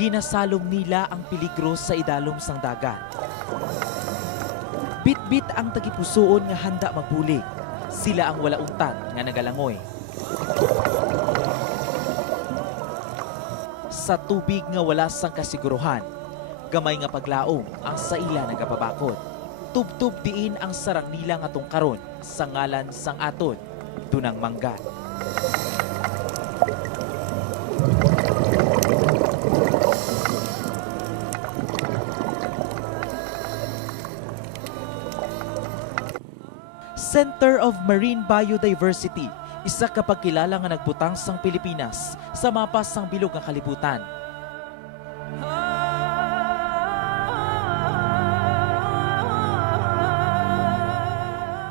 ginasalom nila ang peligro sa idalom sang dagat. Bit-bit ang tagipusoon nga handa magbulig. Sila ang wala untad nga nagalangoy. Sa tubig nga wala sang kasiguruhan, gamay nga paglaom ang sa ila nagapabakod. Tubtub diin ang sarang nila nga tungkaron sa ngalan sang aton, tunang mangga. Center of Marine Biodiversity, isa ka pagkilala nga nagbutang sang Pilipinas sa mapa sang bilog nga kalibutan.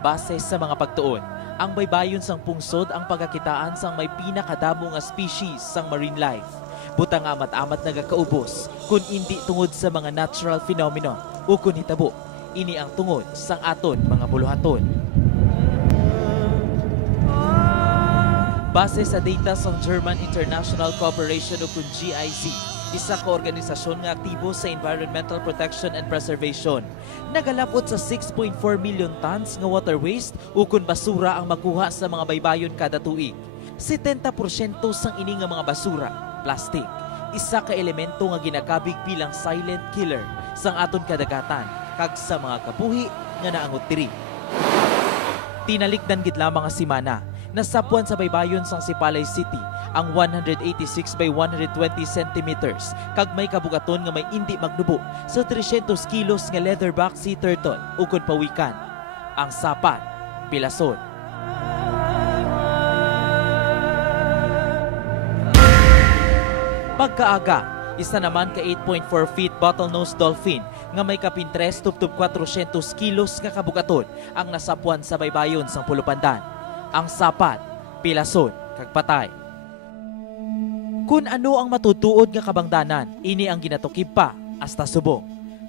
Base sa mga pagtuon, ang baybayon sang pungsod ang pagkakitaan sang may pinakadamo nga species sang marine life. Butang amat-amat nagakaubos kung hindi tungod sa mga natural phenomenon o kung hitabo. Ini ang tungod sang aton mga buluhaton. Base sa data sa German International Cooperation o kung GIZ, isa ka organisasyon nga aktibo sa environmental protection and preservation, nagalapot sa 6.4 million tons nga water waste o kung basura ang makuha sa mga baybayon kada tuig. 70% sang ini nga mga basura, plastic. Isa ka elemento nga ginakabig bilang silent killer sang aton kadagatan kag sa mga kabuhi nga naangot diri. Tinalikdan gid lamang nga simana, nasapuan sa baybayon sang Sipalay City ang 186 by 120 centimeters kag may kabugaton nga may indi magdubo sa 300 kilos nga leatherback sea turtle ug pawikan. Ang sapat, pilason. Pagkaaga, isa naman ka 8.4 feet bottlenose dolphin nga may kapintres tubtub 400 kilos nga kabugaton ang nasapuan sa baybayon sang Pulupandan. Ang sapat, pilason, kag patay. Kung ano ang matutuod nga kabangdanan, ini ang ginatukib pa hasta subong.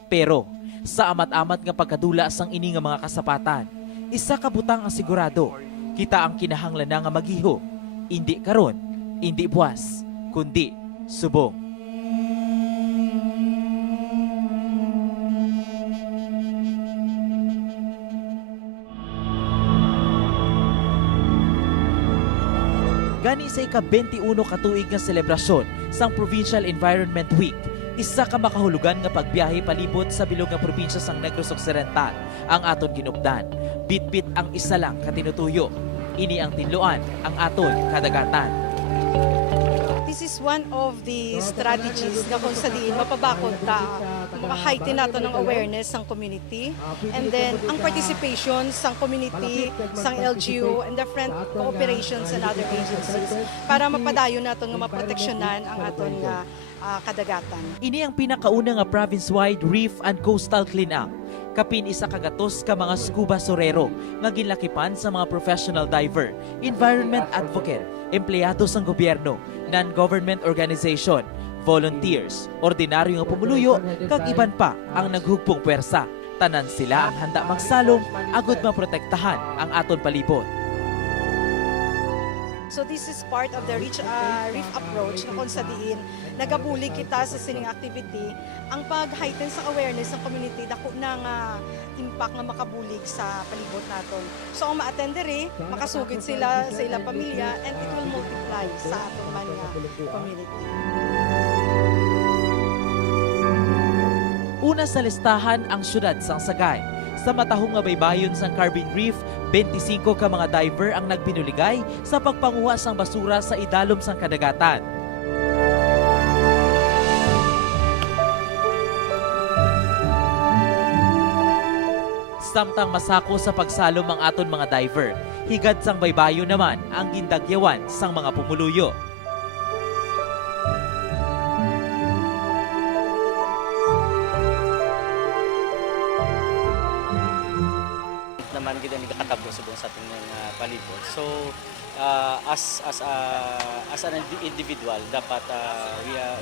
Pero sa amat-amat nga pagkadula sang ini nga mga kasapatan, isa ka butang ang sigurado, kita ang kinahanglan nga magiho, indi karon, indi buwas, kundi subong. Gani sa ika-21 katuig nga selebrasyon sang Provincial Environment Week, isa ka makahulugan nga pagbiyahe palibot sa bilog nga probinsya sang Negros Occidental ang aton ginupdan. Bit-bit ang isa lang katinutuyo. Ini ang tinluan ang aton kadagatan. This is one of the strategies na kung sa diin mapabakod ta, maka-heighten nato ng awareness ng community, and then ang participation sang community, sang LGU, and different cooperations and other agencies para mapadayon nato nga maproteksyonan ang aton nga kadagatan. Ini ang pinakauna nga province-wide reef and coastal cleanup. Kapin isa kagatos ka mga scuba sorero nga ginlakipan sa mga professional diver, environment advocate, empleyado sang gobyerno, non-government organization, volunteers, ordinaryo nga pumuluyo, kag iban pa ang naghugpong pwersa. Tanan sila ang handa magsalom agud maprotektahan ang aton palibot. So this is part of the reef approach na kung sa diin nagabulig kita sa sining activity ang pag-heighten sa awareness ng community dako na nga impact nga makabulig sa palibot naton. So ang ma-attend diri, makasugid sila sa ilang pamilya and it will multiply sa aton man nga community. Una sa listahan ang syudad sang Sagay. Sa matahong nga baybayon sang Carbon Reef, 25 ka mga diver ang nagpinuligay sa pagpanguha sang basura sa idalom sang kadagatan. Samtang masako sa pagsalom ang aton mga diver, higad sang baybayon naman ang gindagyawan sang mga pumuluyo. Naman gid ni katabo subong sa ating palibot. So as an individual dapat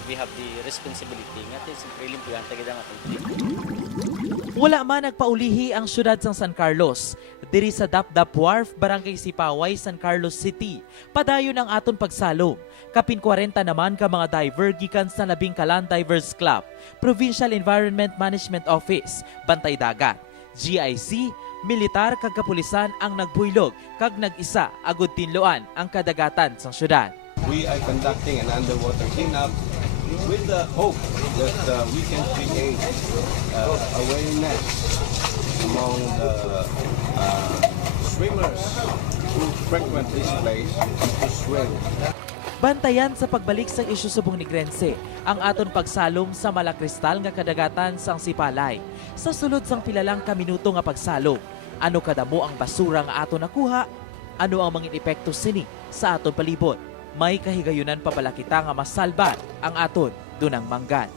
we have the responsibility nga siyempre limpihan ta gid ang ating palibot. Wala man nagpaulihi ang syudad sang San Carlos. Diri sa Dapdap Wharf, Barangay Sipaway, San Carlos City. Padayon ang aton pagsalom. Kapin 40 naman ka mga diver gikan sa labing kalan Divers Club, Provincial Environment Management Office, Bantay Dagat, GIC, militar kag kapulisan ang nagbuylog kag nag-isa agud tinluan ang kadagatan sa syudad. We are conducting an underwater cleanup with the hope that we can create awareness among the swimmers who frequent this place to swim. Bantayan sa pagbalik sa isyu subong Negrense ang aton pagsalom sa Malakristal nga kadagatan sang Sipalay. Sa sulod sang pilalang ka minuto nga pagsalom, ano kadamo ang basura nga aton nakuha? Ano ang mga epekto sini sa aton palibot? May kahigayunan pa pala kita nga masalbat ang aton dunang manggan.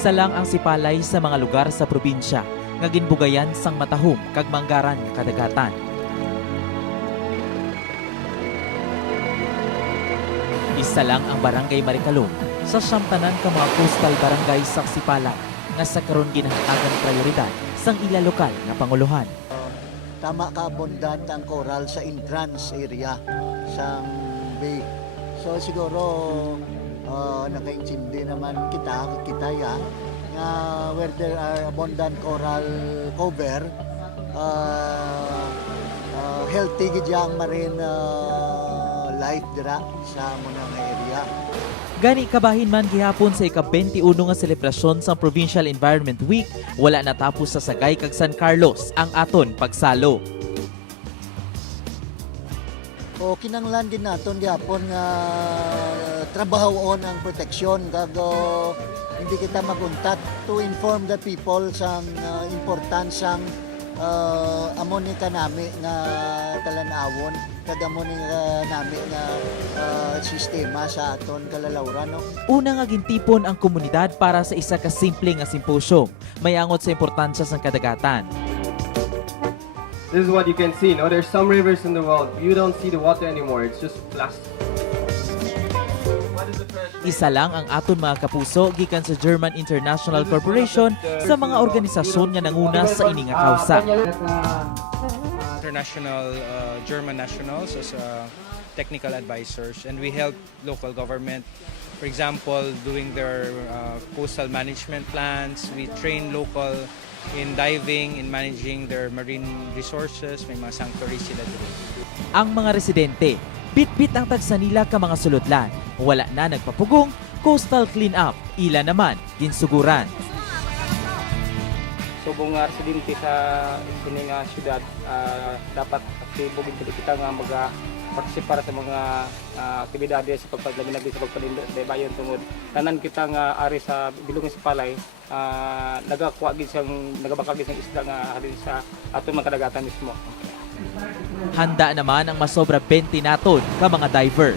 Isa lang ang Sipalay sa mga lugar sa probinsya nga ginbugayan sang matahom kag manggaran nga kadagatan. Isa lang ang Barangay Maricalom sa siyamtanan ka mga coastal barangay sa Sipalay nga sa karon ginahatagan prioridad sang ila lokal nga panguluhan. Tama ka abundant ang coral sa entrance area sa bay. So siguro nakaintindi naman kita ya nga where there are abundant coral cover, healthy gid ang marine life dira sa munang area. Gani kabahin man gihapon sa ika-21 nga selebrasyon sa Provincial Environment Week, wala natapos sa Sagay kag San Carlos ang aton pagsalo. O kinanglan din naton gihapon nga trabahoon ang proteksyon kag hindi kita maguntat to inform the people sang importance sang amo ni kanami nga talan-awon kag amo ni nami nga sistema sa aton kalalawran no. Una nga gintipon ang komunidad para sa isa ka simple nga simposyo, may angot sa importansya sang kadagatan. This is what you can see, no? There's some rivers in the world. You don't see the water anymore. It's just plastic. Isa lang ang aton mga kapuso gikan sa German International Corporation sa mga organisasyon nga nanguna sa ini nga kausa. International German nationals as technical advisors, and we help local government, for example, doing their coastal management plans. We train local in diving, in managing their marine resources. May mga sanctuaries sila dito. Ang mga residente, bit-bit ang tagsa nila ka mga sulodlan. Wala na nagpapugong, coastal clean-up. Ila naman, ginsuguran. Subong nga residente sa sining syudad, dapat aktibo gid kita nga partisipar sa mga aktibidades sa pagpaglabi sa pagpalinda sa bayon tungod tanan kita nga ari sa bilungin sa Palay, nagakuha gid siyang nagabakal gid siyang isda nga halin sa aton mga kadagatan mismo. Handa naman ang masobra 20 naton ka mga diver.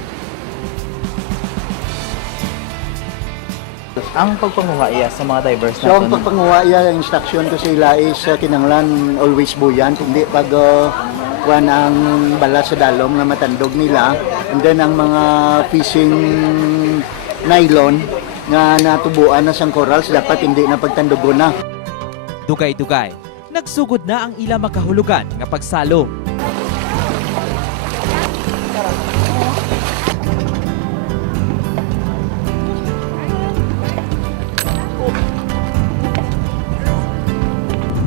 Ang pagpanguhaya sa mga divers So ang pagpanguhaya ang instruction ko sa ila is kinanglan always buyan kundi pag kuan ang bala sa dalom na matandog nila, and then ang mga fishing nylon nga natubuan na sang corals dapat hindi na pagtandugon na. Dugay-dugay, nagsugod na ang ila makahulugan nga pagsalo.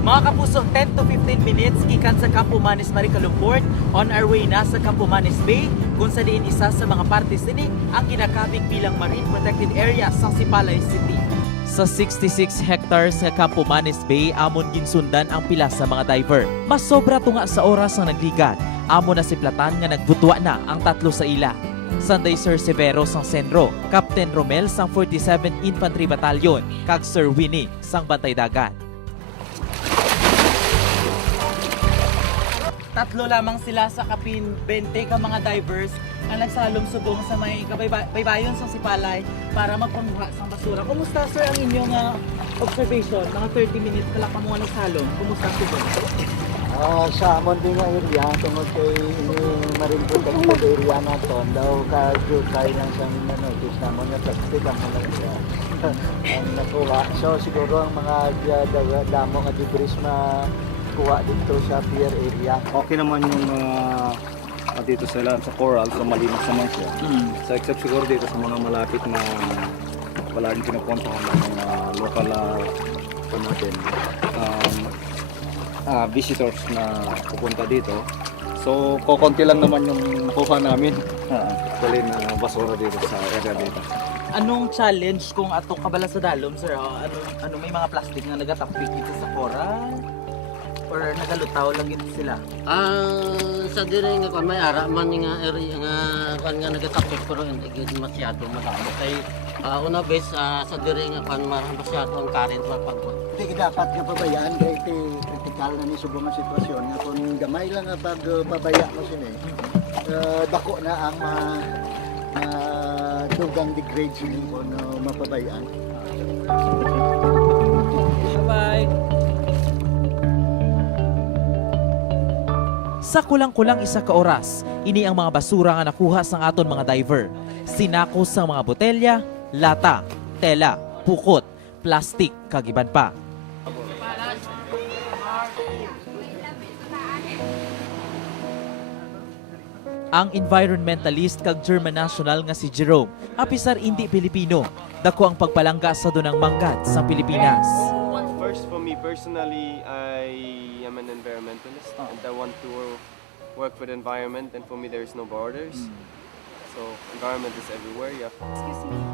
Mga kapuso, 10 to 15 minutes gikan sa Campo Manis, Maricalumport, on our way na sa Campo Manis Bay, kung sa diin isa sa mga partes ini ang ginakabig bilang Marine Protected Area sa Sipalay City. Sa 66 hectares nga Campo Manis Bay, amon ginsundan ang pila sa mga diver. Mas sobra tunga sa oras ang nagligat. Amon na siplatan nga nagbutwa na ang tatlo sa ila. Sanday Sir Severo sang Senro, Captain Romel sang 47 Infantry Battalion, kag Sir Winnie sang Bantay Dagat. Tatlo lamang sila sa kapin 20 ka mga divers ang nagsalom subong sa may baybayon sa Sipalay para magpanguha sa basura. Kumusta sir ang inyong observation? Mga 30 minutes na lang pa mga nagsalom. Kumusta subong? Sa amon din nga area, tungod kay ini Marine Protected Area naton, daw ka-jutay lang sa notice namon nga plastic ang mga ang nakuha. So siguro ang mga damo nga debris kuha dito sa pier area. Okay naman yung dito sa coral, so malinis naman siya. So except siguro dito sa mga malapit na palaging pinupuntahan ng mga local visitors na pupunta dito. So kokonti lang naman yung nakuha namin. Actually na basura dito sa area dito. Anong challenge kung atong kabala sa dalom sir? Ano may mga plastic na nagatapik dito sa coral? Or nagalutaw lang yun sila? Sa dire nga may ara man nga area nga nagatapik pero hindi gid masyado madamo kay una bes sa dire nga masyado ang current mapagod. Hindi dapat nga pabayaan kay critical na ni subong nga sitwasyon nga kung gamay lang nga pagpabaya mo sini. Dako na ang dugang degrade sini kung mapabayaan. Bye-bye! Sa kulang-kulang isa ka oras, ini ang mga basura nga nakuha sang aton mga diver. Sinako sa mga botelya, lata, tela, pukot, plastik, kag iban pa. Ang environmentalist kag German national nga si Jerome, apisar hindi Pilipino, dako ang pagpalangga sa dunang manggat sa Pilipinas. First, for me personally, I am an environmentalist and I want to work for the environment, and for me there is no borders. So, environment is everywhere.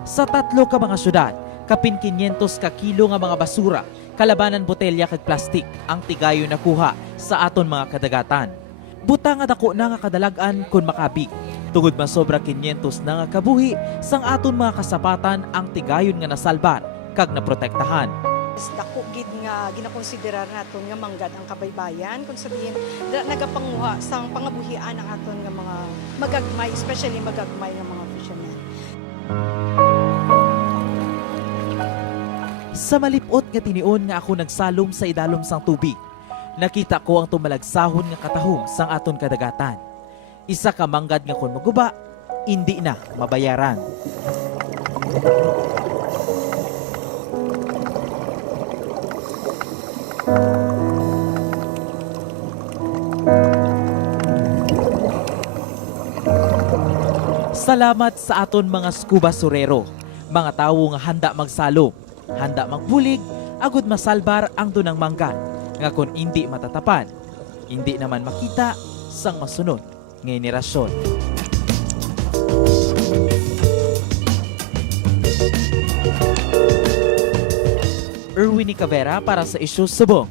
Sa tatlo ka mga syudad, kapin 500 ka kilo nga mga basura, kalabanan botelya kag plastik ang tigayo nakuha sa aton mga kadagatan. Buta nga dako na nga kadalagan kun makabig. Tungod masobra 500 na nga kabuhi sang aton mga kasapatan ang tigayon nga nasalbar kag naprotektahan. Dako gid nga ginakonsiderar naton nga manggad ang kabaybayan kung sabihin nagapanguha sang pangabuhian ang aton nga mga magagmay, especially magagmay nga mga fishermen. Sa malipot nga tinion nga ako nagsalom sa idalom sang tubig, nakita ko ang tumalagsahon nga katahom sang aton kadagatan. Isa ka manggad nga kun maguba, hindi na mabayaran. Salamat sa aton mga scuba surero, mga tawo nga handa magsalom, handa magbulig, agud masalbar ang dunang manggat, nga kun hindi matatapan, hindi naman makita sang masunod nga henerasyon. Erwin Cavera para sa Isyus Subong.